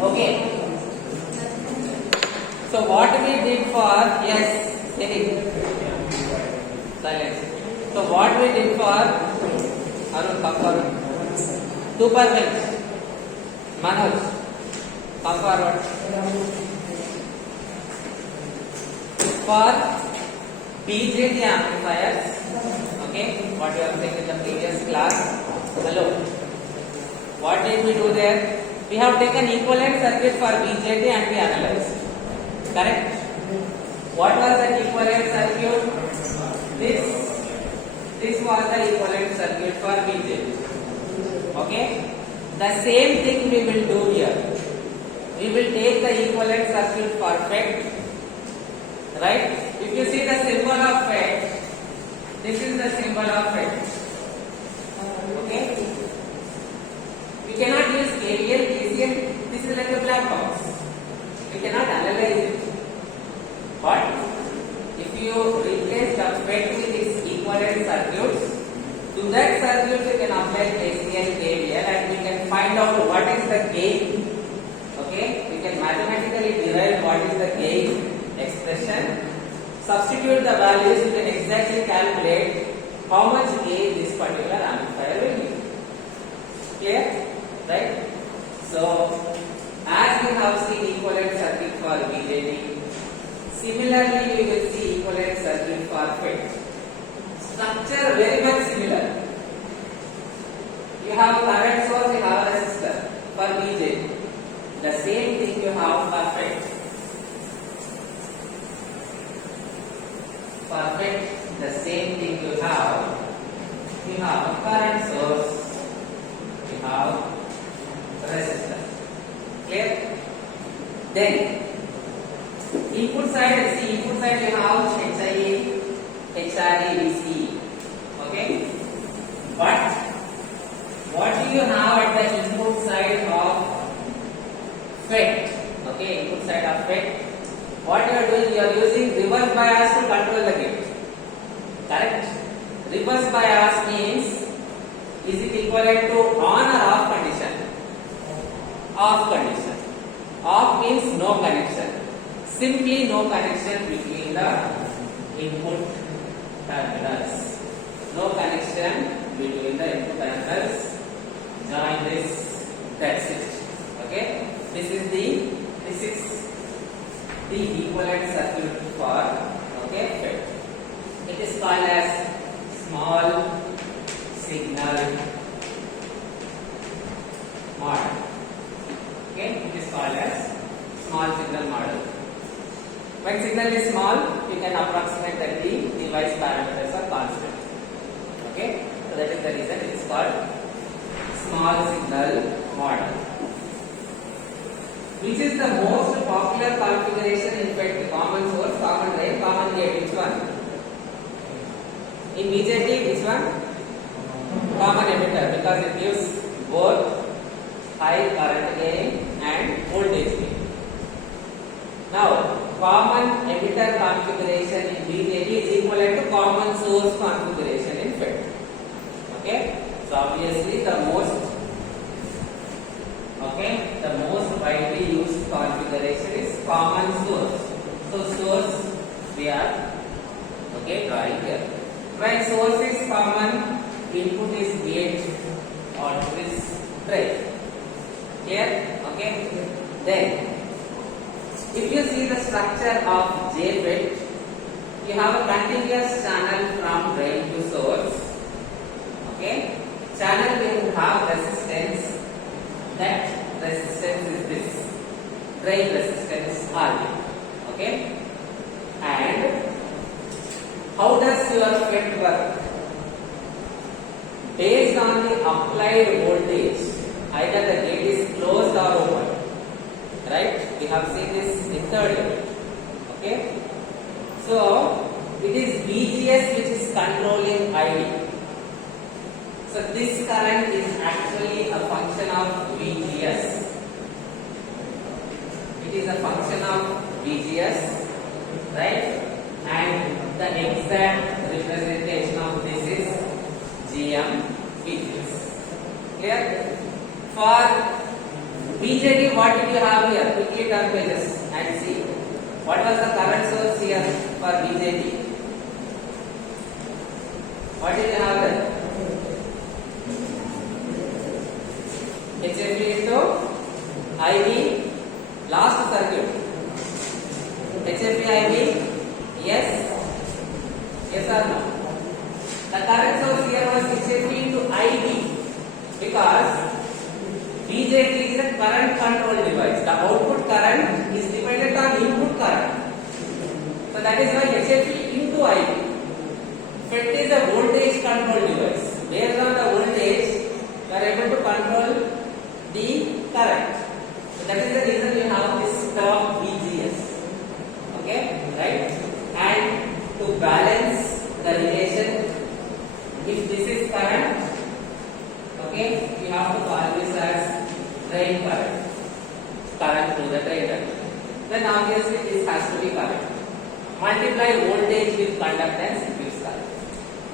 Okay. So what we did for silence. So what we did for Arun, come forward. 2%. Manoj, come forward. For BJT amplifiers, okay, what you have seen in the previous class. Hello. What did we do there? We have taken equivalent circuit for BJT and we analyzed. Correct? What was the equivalent circuit? This was the equivalent circuit for BJT. Okay? The same thing we will do here. We will take the equivalent circuit for FET. Right? If you see the symbol of FET, this is the symbol of FET. Okay? We cannot use KVL, KCL. This is like a black box. We cannot analyze it. But if you replace the FET with its equivalent circuits, to that circuit you can apply KCL, KVL, and we can find out what is the gain. Okay? We can mathematically derive what is the gain expression. Substitute the values, you can exactly calculate how much gain this particular amplifier will give. Clear? Right? So, as we have seen equivalent circuit for BJT, similarly we will see equivalent circuit for FET. Structure very much similar. You have current source, you have a resistor for BJT. The same thing you have for FET. For FET, the same thing you have a current source, you have resistor. Clear? Then input side you have HIE, HRE, VCE. Okay? But what do you have at the input side of FET? Okay, input side of FET. What you are doing, you are using reverse bias to control the gate. Correct? Reverse bias means, is it equivalent to on or off condition? Off condition. Off means no connection. Simply no connection between the input terminals. No connection between the input terminals. Join this. That's it. Okay? This is the equivalent circuit for FET. It is called as small signal model. Okay, it is called as small signal model. When signal is small, you can approximate that the device parameters are constant. Okay, so that is the reason it is called small signal model. Which is the most popular configuration in FET? Common source, common drain, common gate. Which one? In BJT, which one? Common emitter, because it gives both high current gain and voltage gain. Now, common emitter configuration in BJT is equivalent to common source configuration in FET. Okay? So obviously the most widely used configuration is common source. So source we are drawing here. When source is common, input is gate, output is drain. Clear? Okay? Then, if you see the structure of JFET, you have a continuous channel from drain to source. Okay? Channel will have resistance. That resistance is this. Drain resistance RB. Okay? And how does your FET work? Based on the applied voltage, either the gate is closed or open. Right? We have seen this in third unit. Okay? So, it is VGS which is controlling ID. So, this current is actually a function of VGS. It is a function of VGS. Right? And the exact representation of this is GM VGS. Clear? For BJT, what did you have here? Quickly turn pages and see. What was the current source here for BJT? What did you have there? HFE into IV, last circuit. HFE IV, yes? Yes or no? The current source here was HFE into IV because BJT is a current control device. The output current is dependent on input current. So that is why HFE into IV. FET is a voltage control device. Based on the voltage, you are able to control the current. So that is the reason we have this term VGS. Okay, right? And to balance the relation, if this is current, okay, we have to call this as drain current. Current to the drain current. Then obviously this has to be current. Multiply voltage with conductance gives current.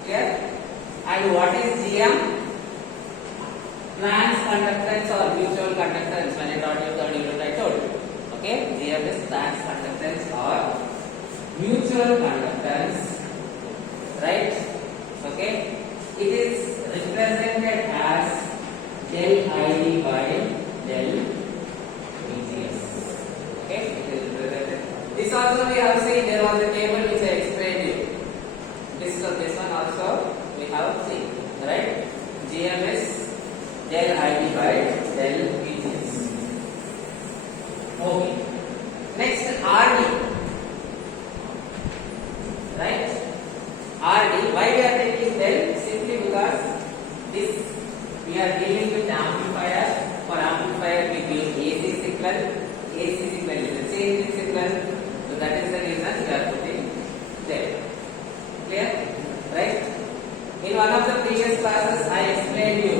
Clear? And what is GM? Trans conductance or mutual conductance. When I taught you third unit, I told you. Okay? GM is trans conductance or mutual conductance. Right? Okay? It is represented as del ID by del VGS. Okay? It is represented. This also we have seen. There was a table which I explained you. This one also we have seen. Right? GM is del ID by del VGS. Okay. Next RD. Right? RD. Why we are taking del? Simply because this we are dealing with amplifier. For amplifier we give AC signal. AC signal is a change in signal. So that is the reason we are putting there. Clear? Right? In one of the previous classes I explained you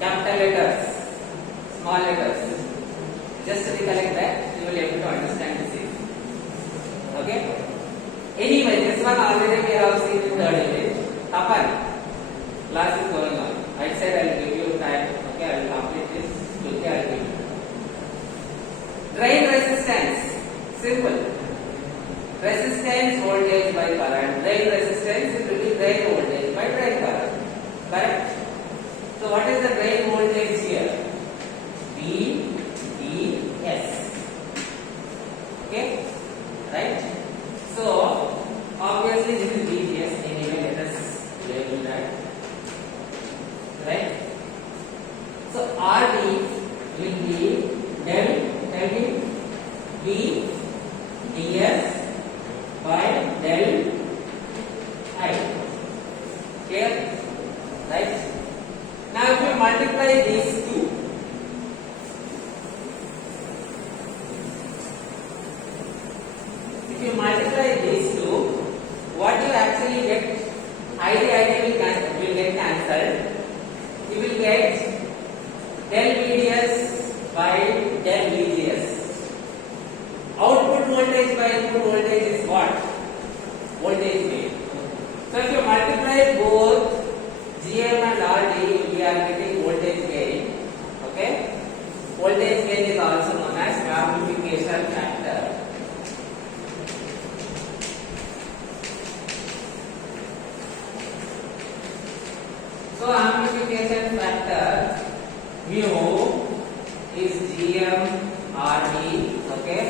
capital letters, small letters. Just recollect that, you will be able to understand this. Okay? Anyway, this one already we have seen in third unit. Tapan. Class is going on. I said I will give you time. Okay, I will complete this. Okay, I will give you. Drain resistance. Simple. Resistance voltage by current. Drain resistance is really drain voltage by drain current. Correct? So what is the drain voltage here? VDS. Okay? Right? So obviously this is VDS. Anyway, let us label that. Right? So RD will be del VDS by del I. Clear? Right? Now if you multiply these two, what you actually get, ID will get cancelled. You will get del VDS by del VGS. Output voltage by input voltage is what? Voltage gain. So if you multiply both GM and RD, we are getting voltage gain. Okay? Voltage gain is also known as amplification factor. So amplification factor mu is GM RD. Okay?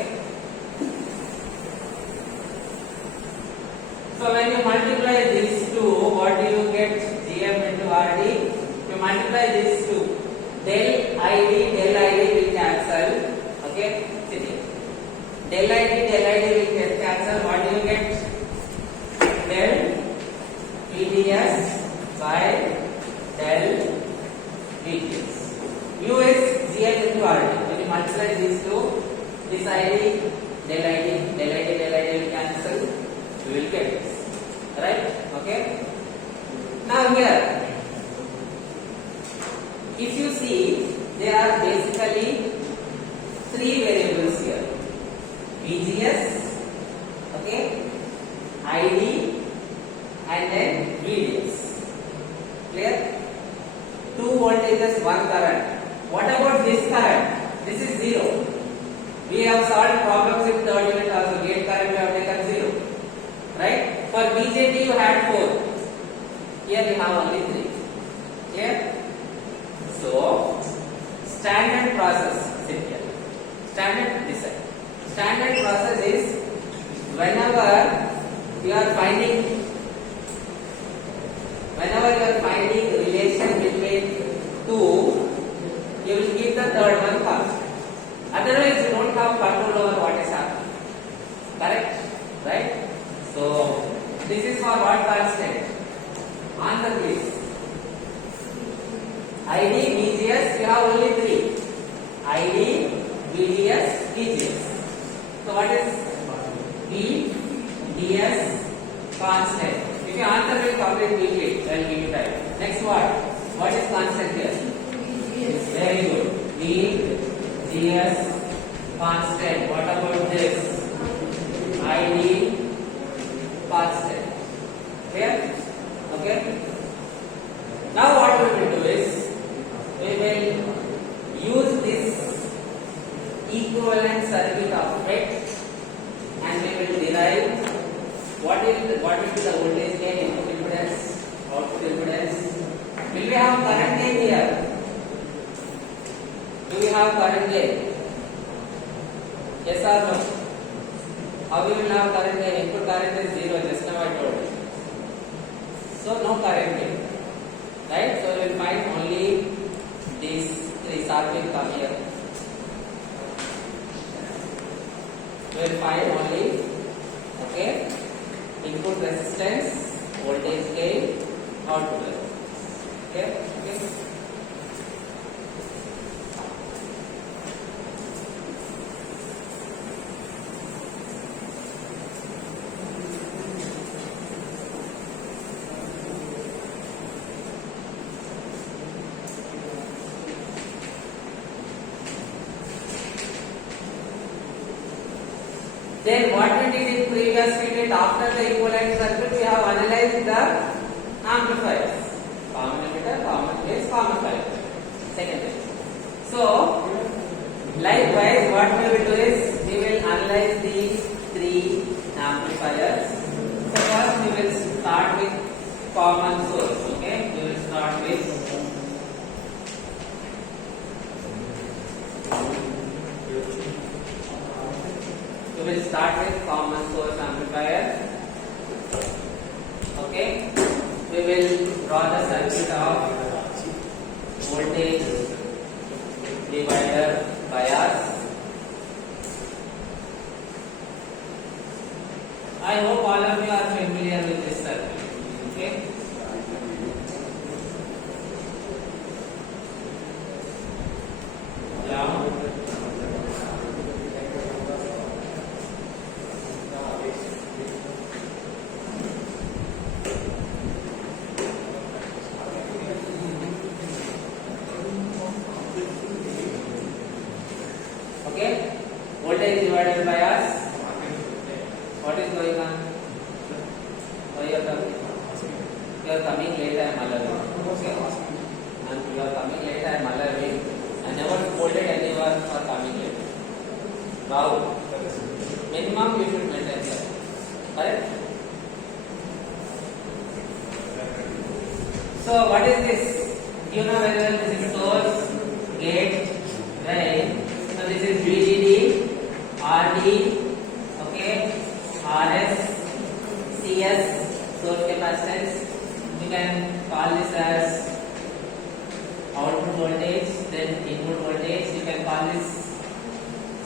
So when you multiply these two, what do you get? GM into RD. You multiply these two. Del ID will cancel. Okay? See. Del ID will get cancel. What do you get? Del VDS by del VGS. Mu is GM into RD. When you multiply these two, this ID, del ID will cancel. You will get this. Right? Okay? Now here, if you see, there are basically three variables here. VGS, okay, ID, and then VDS. Clear? Two voltages, one current. What about this current? This is 0. We have solved problems in third unit also. Gate current we have taken 0. Right? For BJT you had 4. Here we have only 3. Here. So, standard process. Sit here. Standard design. Standard process is whenever you are finding relation between two, you will keep the third one first. Otherwise, you don't have control over what is happening. Correct? Right? So, this is for what constant? Answer please. ID, VGS, you have only 3. ID, VDS, VGS. So, what is V, DS, constant? If you answer will complete quickly, I will give you time. Next what? What is constant here? Very good. V, DS, constant. What about this? ID, constant. Clear? Okay? Now what we will do is, we will use this equivalent circuit of FET and we will derive what will be the voltage gain, input impedance, output impedance. Will we have current gain here? Do we have current gain? Yes or no? How we will have current gain? Input current is 0, just now I told you. So no current gain. Right? So we will find only these 3 circuits come here. We will find only, okay, input resistance, voltage gain, output resistance. Okay? Okay. Then what we did in previous unit, after the equivalent circuit, we have analyzed the amplifiers. Common emitter, common base, common collector. Second thing. So, likewise, what we will do is, we will analyze these 3 amplifiers. So first we will start with common source. Okay, we will start with common source amplifier. Okay, we will draw the circuit of voltage divider bias. I hope all of you are familiar with this circuit. Okay. Yeah. Okay, voltage divided bias. What is going on? Why you are coming? You are coming late. I am alarming. Okay, and you are coming late. I am alarming. I never scolded anyone for coming late. Now, minimum you should maintain that. Correct? So, what is this? You know very well this is source, gate, drain. So this is VDD, RD, okay, RS, CS, source capacitance. You can call this as output voltage, then input voltage. You can call this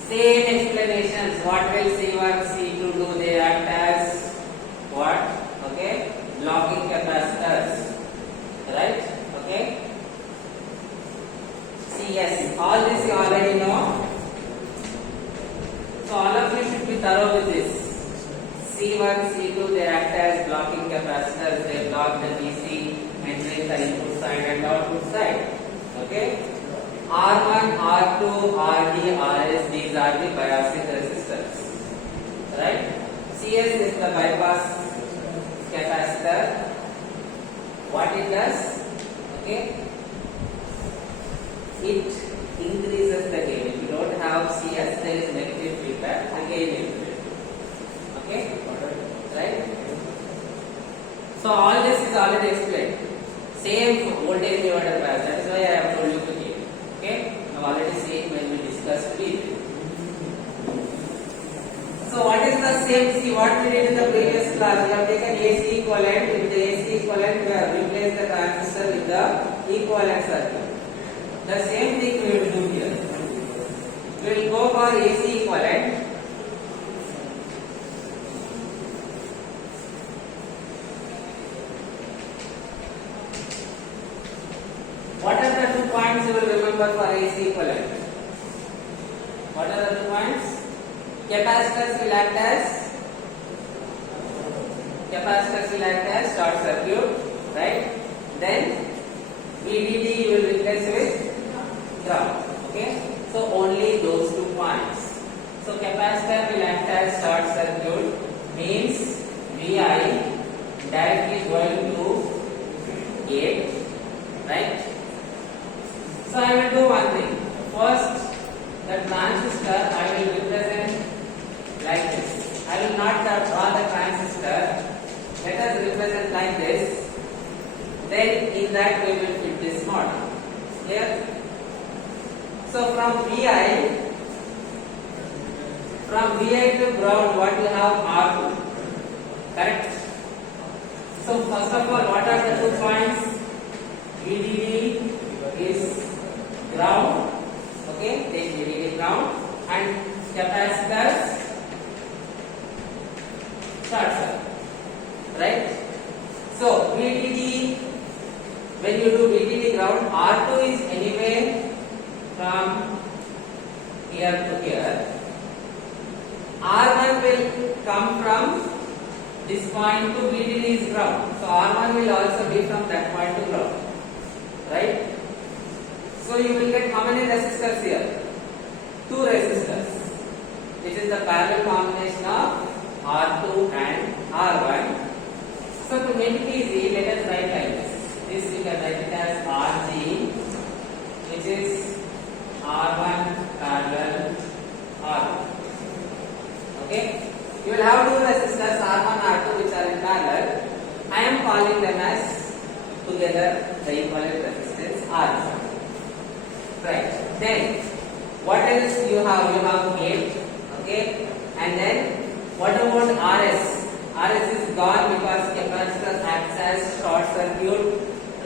same explanations. What will C1, C2 do? They act as what? Okay, blocking capacitors, right? Okay. CS, all this you already know. So all of you should be thorough with this. C1, C2, they act as blocking capacitors. They block the DC entering the input side and output side. Okay. R1, R2, RD, RS, these are the biasing resistors. Right? CS is the bypass capacitor. What it does? Okay. It of CS there is negative feedback, again negative. Okay, right? So all this is already explained. Same voltage divider bias. That is why I have told you to keep. Okay, I have already seen when we discussed it. So what is the same? See what we did in the previous class. We have taken AC equivalent. With the AC equivalent, we have replaced the transistor with the equivalent circuit. The same thing we will do here. We will go for AC equivalent. What are the 2 points you will remember for AC equivalent? What are the 2 points? Capacitors will act as short circuit, right? Then VDD you will replace with ground. Okay, so only those 2 points. So capacitor will act as short circuit, means VI directly going to gate, right? So I will do one thing. First, the transistor I will represent like this. I will not draw the transistor. Let us represent like this. Then in that we will fit this model. Clear? So from VI to ground, what you have R2. Correct? So first of all, what are the 2 points? VDD is ground. Okay, take VDD ground, and capacitors short circuit, right? So VDD, when you do VDD ground, R2 is anyway from here to here. R1 will come from this point to VDD is ground. So R1 will also be from that point to ground, right? So you will get how many resistors here? 2 resistors, which is the parallel combination of R2 and R1. So to make it easy, let us write like this. This you can write it as RG, which is R1 parallel R2. Okay? You will have 2 resistors R1 R2 which are in parallel. I am calling them as together the equivalent resistance R1. Right. Then what else you have? You have gate. Okay. And then what about RS? RS is gone because capacitor acts as short circuit.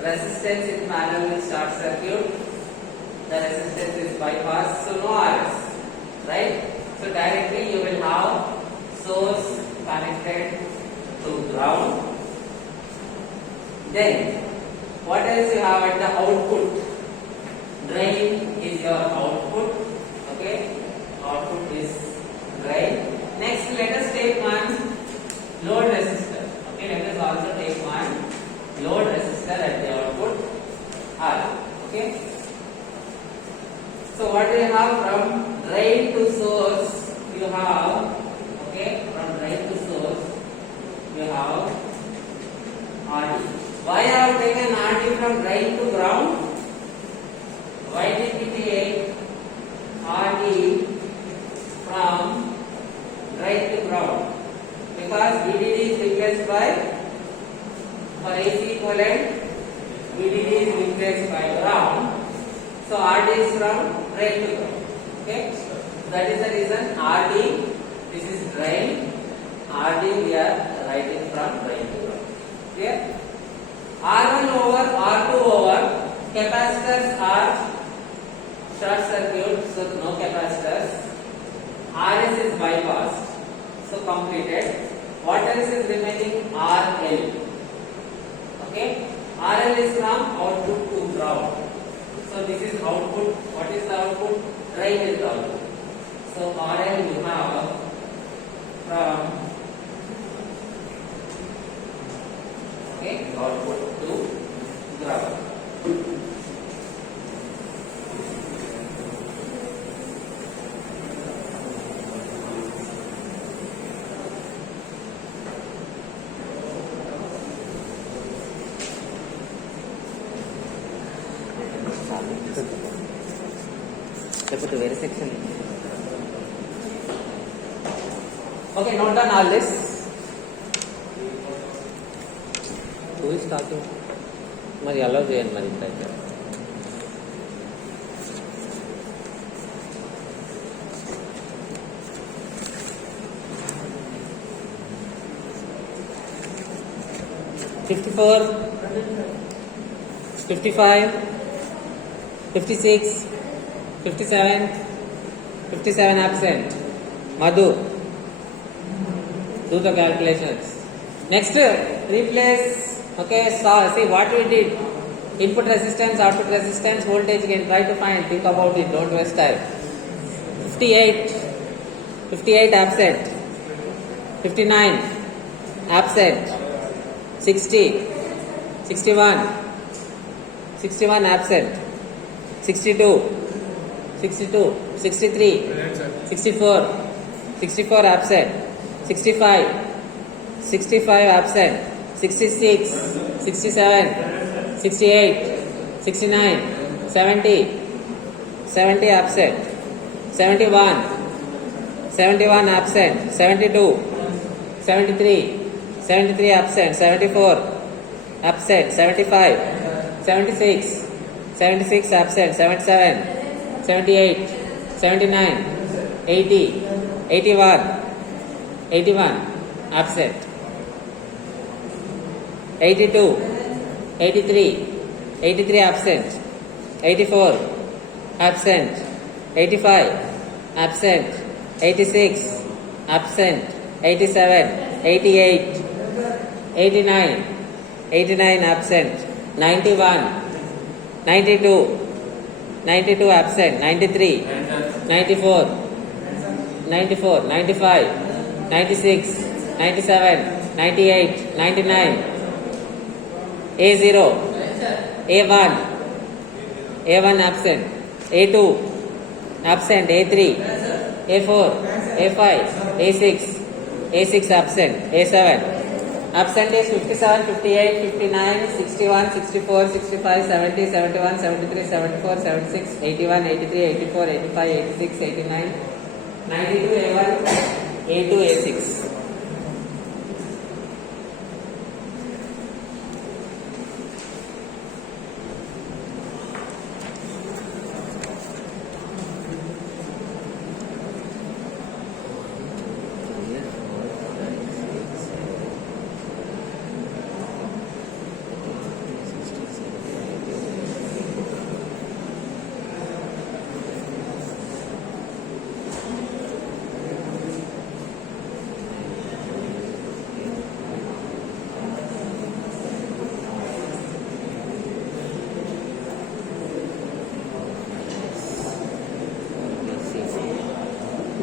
Resistance is parallel with short circuit. The resistance is bypass, so no RS. Right? So directly you will have source connected to ground. Then what else you have at the output? Drain is your output. Okay, output is drain. Next, let us take one load resistor. Okay, let us also take one load resistor at the output R. Okay. So what do you have from drain to source? You have, okay, from drain to source you have RD. Why I have taken RD from drain to ground? Why did we take RD from drain to ground? Because VDD is replaced by, for AC equivalent, VDD is replaced by ground. So RD is from drain to ground. Okay? That is the reason RD, this is drain, RD we are writing from drain to ground. Clear? R1 over R2 over capacitors are short circuit, so no capacitors. RS is bypassed, so completed. What else is remaining? RL. Okay, RL is from output to ground. So this is output. What is the output? Drain is the output. So RL you have from, okay, output to ground. లేకపోతే వేరే section Okay, note down all this. Who is talking? మరి allow చేయండి మరి ఇట్లయితే. "54, 55, 56, 57, 57 absent. Madhu, do the calculations. Next, replace. Okay, so see what we did. Input resistance, output resistance, voltage again. Try to find. Think about it. Don't waste time. 58 absent. 59 absent. 60, 61, 61 absent. 62, 62, 63, 64, 64 absent. 65, 65 absent. 66, 67, 68, 69, 70, 70 absent. 71, 71 absent. 72, 73, 73 absent. 74 absent. 75, 76, 76 absent. 77, 78, 79, 80, 81, 81 absent. 82, 83, 83 absent. 84 absent. 85 absent. 86 absent. 87, 88, 89, 89 absent. 91, 92, 92 absent. 93, 94, 94, 95, 96, 97, 98, 99, A0, A1, A1 absent, A2 absent, A3, A4, A5, A6, A6 absent, A7. Absent is 57, 58, 59, 61, 64, 65, 70, 71, 73, 74, 76, 81, 83, 84, 85, 86, 89, 92, A1, A2, A6.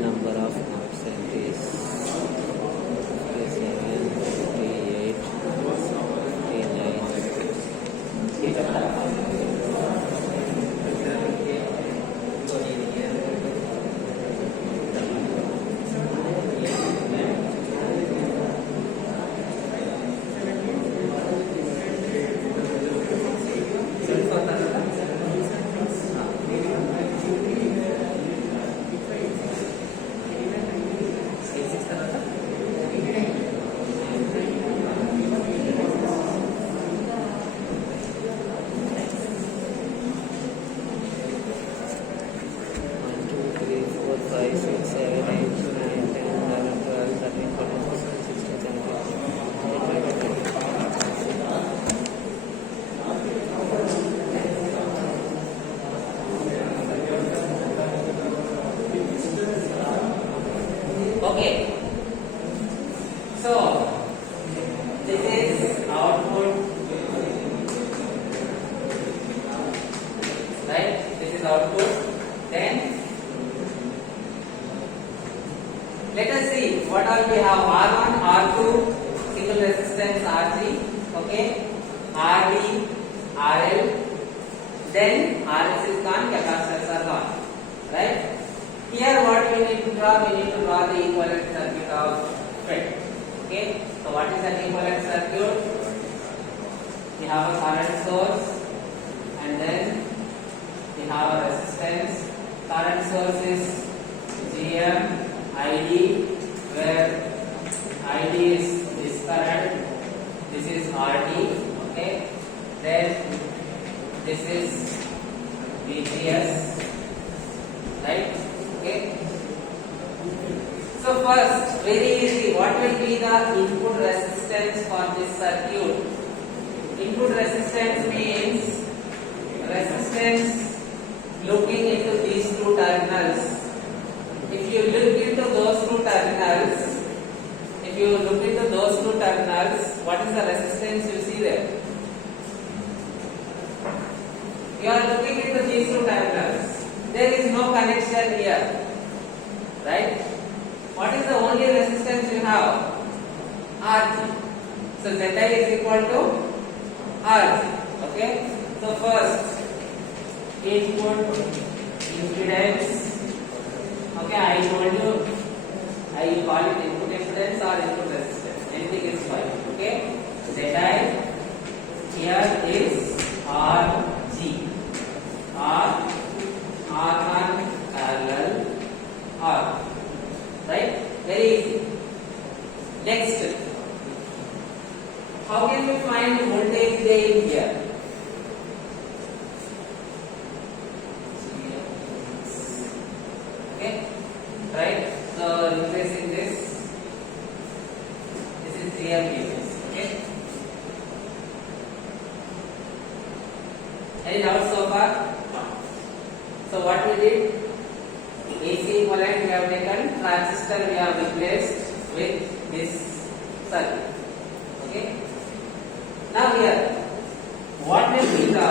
Number of absent is 57, 58, Okay. So this is output, right? This is output. Then let us see what all we have. R1, R2, single resistance R3, okay, RD, RL. Then RS is gone, capacitors are gone, right? Here what we need to draw? We need to draw the equivalent circuit of FET. Okay. So what is an equivalent circuit? We have a current source and then we have a resistance. Current source is GM, ID, where ID is this current, this is RD, okay, then this is VGS, right? Okay. So first, very easy, what will be the input resistance for this circuit? Input resistance means resistance looking into these two terminals. If you look into those two terminals, what is the resistance you see there? You are looking into these two terminals. There is no connection here, right? What is the only resistance you have? RG. So Zi is equal to RG. Okay. So first, input impedance. Okay, I told you, I call it input impedance or input resistance. Anything is fine. Okay. Zi here is RG. R1 parallel R. Right? Very easy. Next, how can we find voltage gain here? Okay, right? So replacing this is real basis. Okay. Any doubts so far? So what we did? AC equivalent we have taken, transistor we have replaced with this circuit. Okay. Now here, what will be the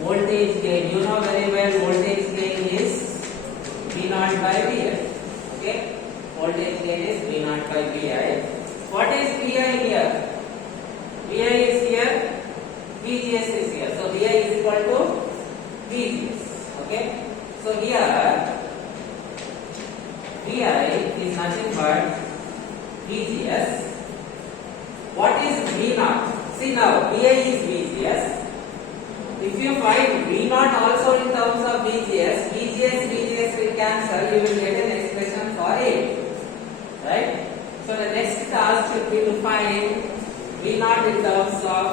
voltage gain? You know very well voltage gain is V0 by Vi. Okay. Voltage gain is V0 by Vi. What is Vi here? Vi is here, VGS is here. So Vi is equal to VGS. Okay. So here Vi is nothing but VGS. What is V0? See now Vi is VGS. If you find V0 also in terms of VGS, VGS will cancel. You will get an expression for it. Right? So the next task should be to find V0 in terms of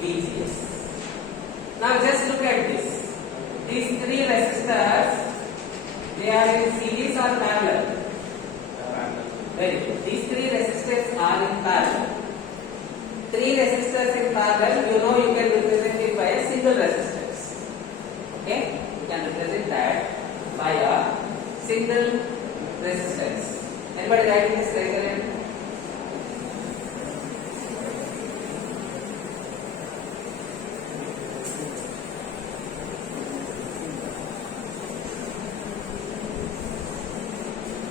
VGS. Now just look at this. These three resistors, they are in series or parallel? Very good. These three resistors are in parallel. Three resistors in parallel, you know you can represent it by a single resistance. Okay? You can represent that by a single resistance. Anybody writing this? Raise your hand.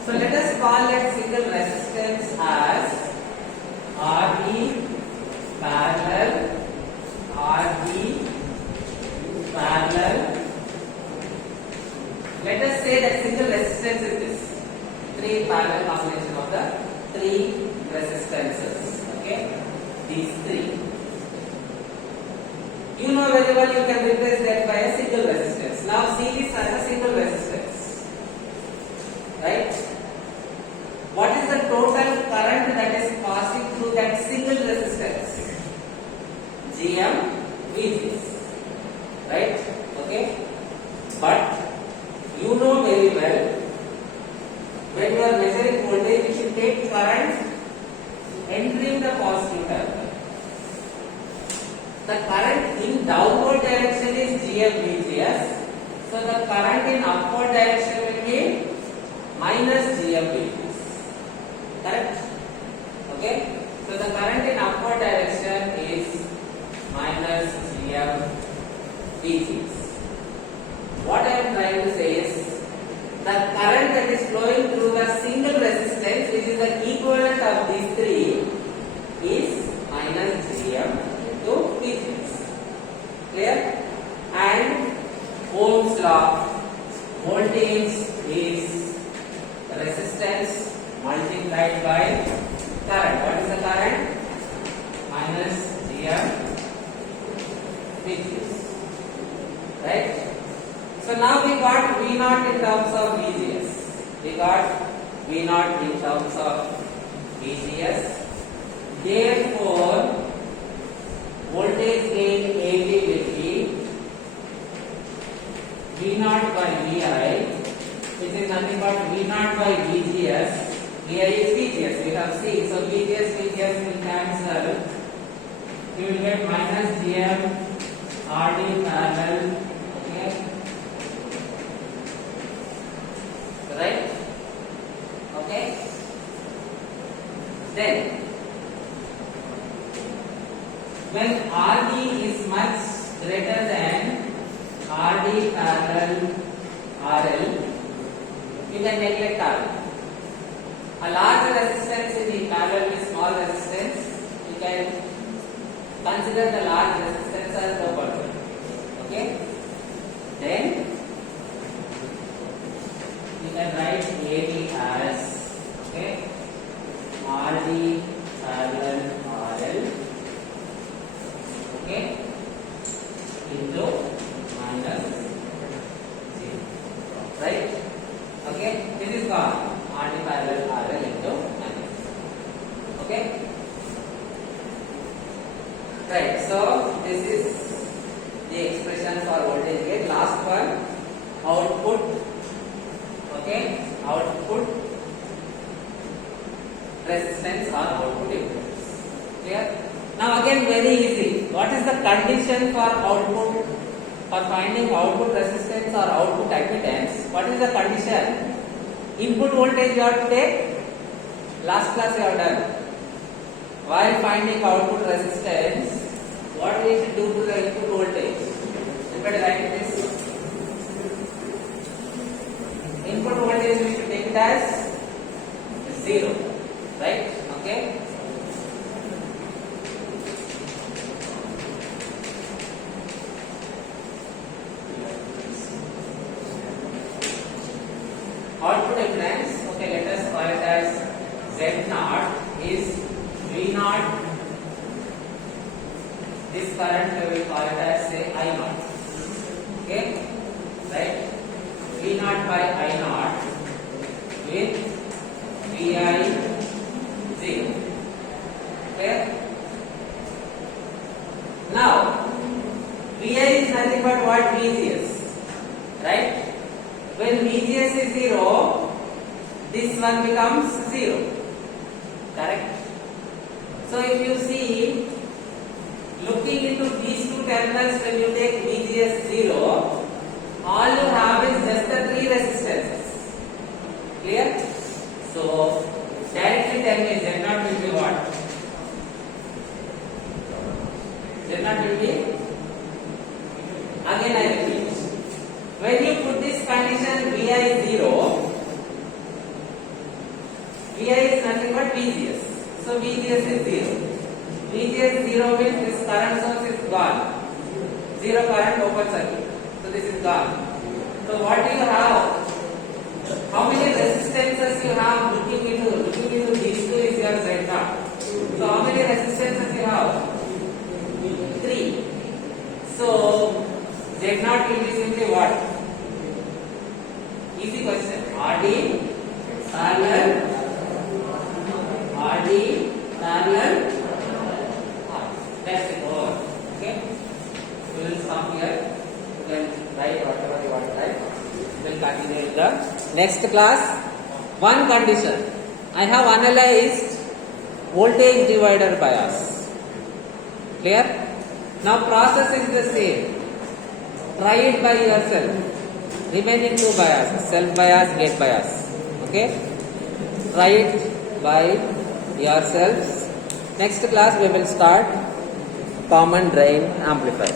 So let us call that single resistance as RE parallel parallel. Let us say that single resistance is this. Three parallel combination of the three resistances. Okay, these three. You know very well you can replace that by a single resistance. Now see this as a single resistance. Right? What is the total current that is passing through that single resistance? Gm VGS. Right? Okay? But you know very well when you are measuring voltage, you should take current entering the positive terminal. The current in downward direction is Gm VGS. So the current in upward direction will be minus Gm VGS. Correct? Okay? So the current in upward direction is minus Gm VGS. What I am trying to say is the current that is flowing through the single resistance, which is the equivalent of these three, is minus Gm into VGS. Clear? And Ohm's law, voltage is resistance multiplied by current. What is the current? Minus Gm VGS. Right? So now we got V0 in terms of VGS. We got V naught in terms of VGS. Therefore, voltage gain AB will be V naught by VI, which is nothing but V naught by VGS. VI is VGS, we have seen. So VGS will cancel. You will get minus GM RD parallel. Okay. Right? Okay. Then, when RD is much greater than RD parallel RL, you can neglect RL. A large resistance in the parallel with small resistance, you can consider the large resistance as the open. Okay? Then you can write AB as, okay, RD parallel RL, okay, into minus 0. Right? Okay? This is gone. RD parallel RL into minus. Okay? Right. So this is the expression for voltage gain. Last one, output. Okay? Output resistance or output impedance. Clear? Now again very easy. What is the condition for output? For finding output resistance or output admittance, what is the condition? Input voltage you have to take. Last class you have done. While finding output resistance, what we should do to the input voltage? Everybody write this. Input voltage we should take it as 0. Right? Okay? Output impedance, okay, let us call it as Z naught is V naught. This current we will call it as say I naught. Okay? Right? V naught by I naught with VI 0. Okay? Now, VI is nothing but what? VGS. Right? When VGS is 0, this one becomes 0. Correct? So if you see, looking into these two terminals, when you take VGS 0, all you have is just the 3 resistances. Clear? So, directly tell me Z0 will be what? Z0 will be? Again I repeat. When you put this condition VI 0, VI is nothing but VGS. So VGS is 0. VGS 0 means this current source is gone. 0 current open circuit. So this is gone. So what do you have? How many resistances you have looking into these two is your Z0. So how many resistances you have? 3. So Z0 will be simply what? Easy question. RD parallel R. That's it over. Okay? We will stop here. You can write whatever you want to write. We will continue in the next class. One condition. I have analyzed voltage divider bias. Clear? Now process is the same. Try it by yourself. Remaining two biases, self bias, gate bias. Okay? Try it by yourselves. Next class we will start common drain amplifier.